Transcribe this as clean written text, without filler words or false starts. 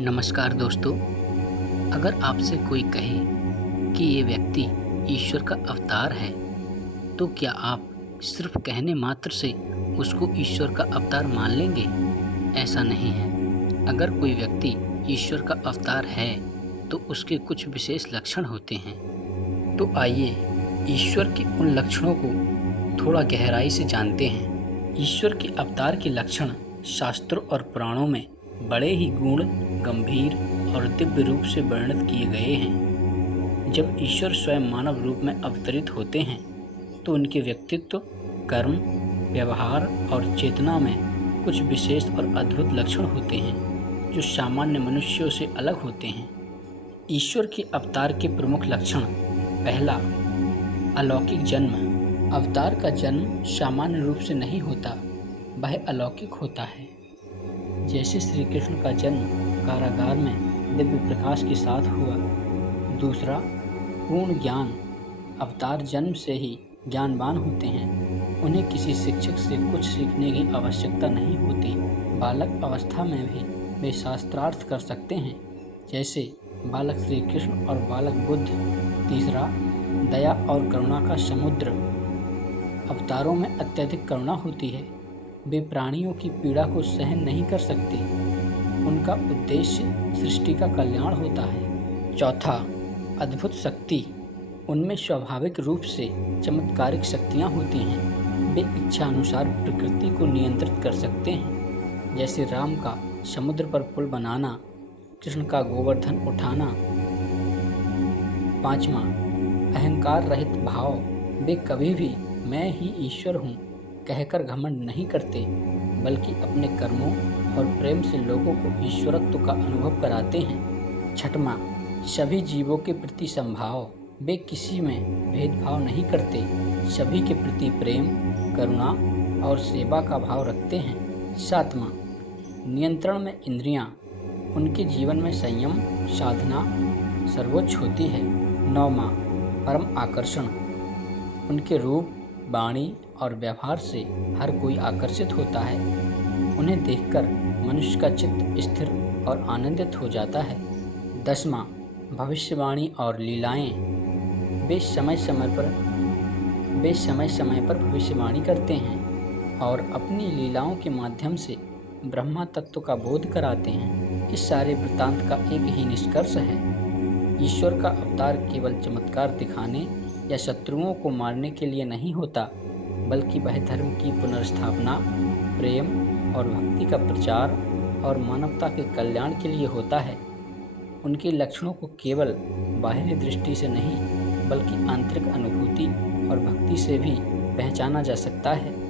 नमस्कार दोस्तों। अगर आपसे कोई कहे कि ये व्यक्ति ईश्वर का अवतार है, तो क्या आप सिर्फ कहने मात्र से उसको ईश्वर का अवतार मान लेंगे? ऐसा नहीं है। अगर कोई व्यक्ति ईश्वर का अवतार है, तो उसके कुछ विशेष लक्षण होते हैं। तो आइए ईश्वर के उन लक्षणों को थोड़ा गहराई से जानते हैं। ईश्वर के अवतार के लक्षण शास्त्रों और पुराणों में बड़े ही गूढ़, गंभीर और दिव्य रूप से वर्णित किए गए हैं। जब ईश्वर स्वयं मानव रूप में अवतरित होते हैं, तो उनके व्यक्तित्व, कर्म, व्यवहार और चेतना में कुछ विशेष और अद्भुत लक्षण होते हैं, जो सामान्य मनुष्यों से अलग होते हैं। ईश्वर के अवतार के प्रमुख लक्षण। पहला, अलौकिक जन्म। अवतार का जन्म सामान्य रूप से नहीं होता, वह अलौकिक होता है। जैसे श्री कृष्ण का जन्म कारागार में दिव्य प्रकाश के साथ हुआ। दूसरा, पूर्ण ज्ञान। अवतार जन्म से ही ज्ञानवान होते हैं। उन्हें किसी शिक्षक से कुछ सीखने की आवश्यकता नहीं होती। बालक अवस्था में भी वे शास्त्रार्थ कर सकते हैं, जैसे बालक श्री कृष्ण और बालक बुद्ध। तीसरा, दया और करुणा का समुद्र। अवतारों में अत्यधिक करुणा होती है। वे प्राणियों की पीड़ा को सहन नहीं कर सकते। उनका उद्देश्य सृष्टि का कल्याण होता है। चौथा, अद्भुत शक्ति। उनमें स्वाभाविक रूप से चमत्कारिक शक्तियाँ होती हैं। वे इच्छानुसार प्रकृति को नियंत्रित कर सकते हैं, जैसे राम का समुद्र पर पुल बनाना, कृष्ण का गोवर्धन उठाना। पाँचवा, अहंकार रहित भाव। वे कभी भी मैं ही ईश्वर हूँ कहकर घमंड नहीं करते, बल्कि अपने कर्मों और प्रेम से लोगों को ईश्वरत्व का अनुभव कराते हैं। छठवां, सभी जीवों के प्रति समभाव। वे किसी में भेदभाव नहीं करते, सभी के प्रति प्रेम, करुणा और सेवा का भाव रखते हैं। सातवां, नियंत्रण में इंद्रियां। उनके जीवन में संयम साधना सर्वोच्च होती है। नौवां, परम आकर्षण। उनके रूप, वाणी और व्यवहार से हर कोई आकर्षित होता है। उन्हें देखकर मनुष्य का चित्त स्थिर और आनंदित हो जाता है। 10वां, भविष्यवाणी और लीलाएं। वे समय समय पर भविष्यवाणी करते हैं और अपनी लीलाओं के माध्यम से ब्रह्मा तत्व का बोध कराते हैं। इस सारे वृत्तांत का एक ही निष्कर्ष है, ईश्वर का अवतार केवल चमत्कार दिखाने या शत्रुओं को मारने के लिए नहीं होता, बल्कि वह धर्म की पुनर्स्थापना, प्रेम और भक्ति का प्रचार और मानवता के कल्याण के लिए होता है। उनके लक्षणों को केवल बाहरी दृष्टि से नहीं, बल्कि आंतरिक अनुभूति और भक्ति से भी पहचाना जा सकता है।